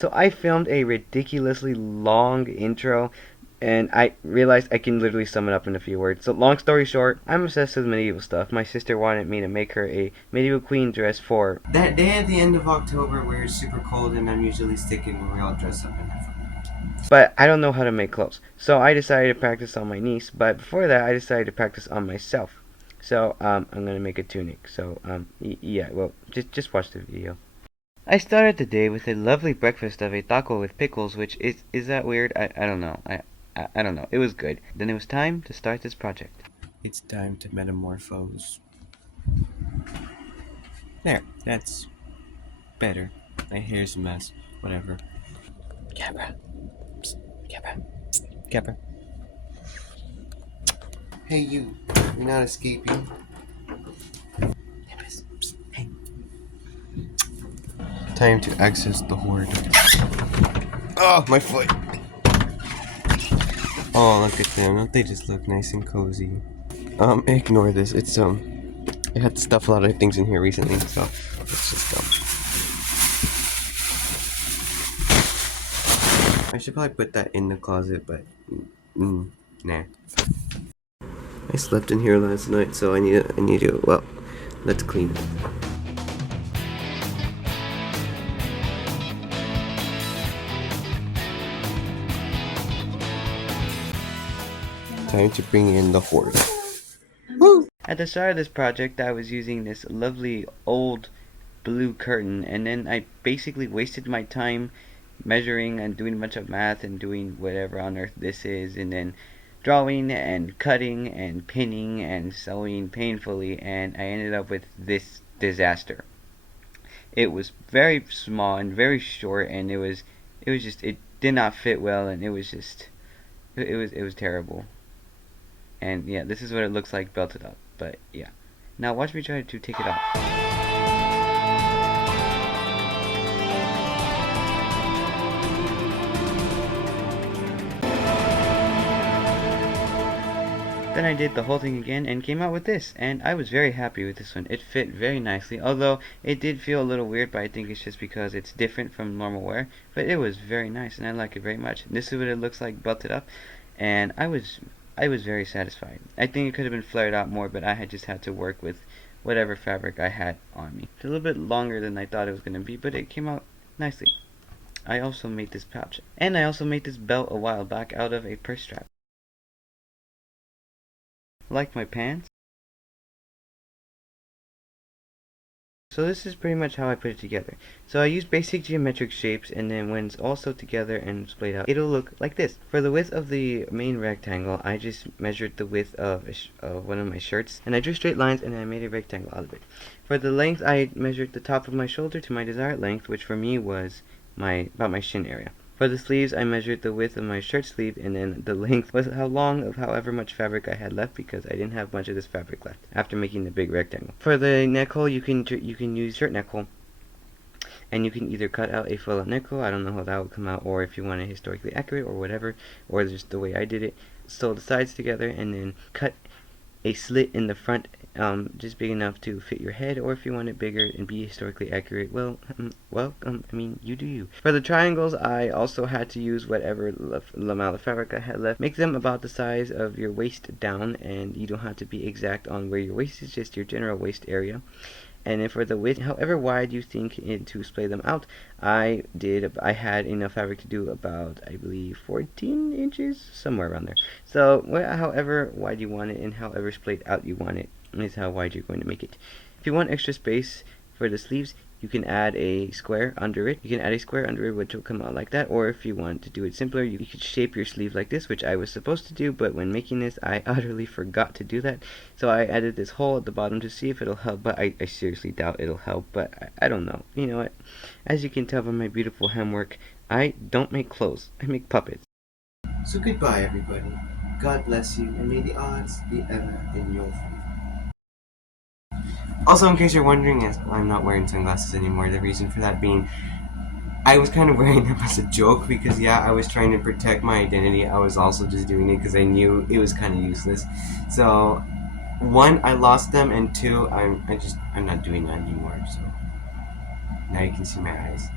So I filmed a ridiculously long intro, and I realized I can literally sum it up in a few words. So long story short, I'm obsessed with medieval stuff. My sister wanted me to make her a medieval queen dress for that day at the end of October where it's super cold and I'm usually sticking when we all dress up and have fun. but I don't know how to make clothes. So I decided to practice on my niece, but before that I decided to practice on myself. So I'm gonna make a tunic. So yeah, well just watch the video. I started the day with a lovely breakfast of a taco with pickles, which is that weird? I don't know. I don't know. It was good. Then it was time to start this project. It's time to metamorphose. There, that's better. My hair's a mess. Whatever. Capra. Psst. Capra. Capra. Hey, you. You're not escaping. Psst. Hey. Time to access the horde. Oh, my foot. Oh, look at them. Don't they just look nice and cozy? Ignore this. I had to stuff a lot of things in here recently, so it's just I should probably put that in the closet, but nah. I slept in here last night, so I need to. Well, let's clean it. Time to bring in the horde. Woo! At the start of this project, I was using this lovely old blue curtain, and then I basically wasted my time measuring and doing a bunch of math and doing whatever on earth this is, and then drawing and cutting and pinning and sewing painfully, and I ended up with this disaster. It was very small and very short, and it did not fit well, and it was terrible. And yeah, this is what it looks like belted up. But yeah, now watch me try to take it off. Then I did the whole thing again and came out with this, and I was very happy with this one. It fit very nicely, although it did feel a little weird, but I think it's just because it's different from normal wear. But it was very nice, and I like it very much. This is what it looks like belted up, and I was very satisfied. I think it could have been flared out more, but I had just had to work with whatever fabric I had on me. It's a little bit longer than I thought it was going to be, but it came out nicely. I also made this pouch, and I also made this belt a while back out of a purse strap. Like my pants. So this is pretty much how I put it together. So I use basic geometric shapes, and then when it's all sewed together and splayed out, it'll look like this. For the width of the main rectangle, I just measured the width of one of my shirts, and I drew straight lines, and I made a rectangle out of it. For the length, I measured the top of my shoulder to my desired length, which for me was about my shin area. For the sleeves, I measured the width of my shirt sleeve, and then the length was how long of however much fabric I had left, because I didn't have much of this fabric left after making the big rectangle. For the neck hole, you can use shirt neck hole, and you can either cut out a full neck hole. I don't know how that would come out, or if you want it historically accurate or whatever, or just the way I did it. Sew the sides together and then cut a slit in the front, just big enough to fit your head, or if you want it bigger and be historically accurate, I mean, you do you. For the triangles, I also had to use whatever amount of fabric I had left. Make them about the size of your waist down, and you don't have to be exact on where your waist is, just your general waist area. And then for the width, however wide you think to splay them out, I had enough fabric to do about, I believe, 14 inches, somewhere around there. So however wide you want it and however splayed out you want it is how wide you're going to make it. If you want extra space for the sleeves, you can add a square under it. Which will come out like that, or if you want to do it simpler, you could shape your sleeve like this, which I was supposed to do, but when making this, I utterly forgot to do that. So I added this hole at the bottom to see if it'll help, but I seriously doubt it'll help, but I don't know. You know what? As you can tell by my beautiful hemwork, I don't make clothes, I make puppets. So goodbye, everybody. God bless you, and may the odds be ever in your favor. Also, in case you're wondering, yes, I'm not wearing sunglasses anymore. The reason for that being, I was kind of wearing them as a joke because, yeah, I was trying to protect my identity. I was also just doing it because I knew it was kind of useless. So, one, I lost them, and two, I'm not doing that anymore. So now you can see my eyes.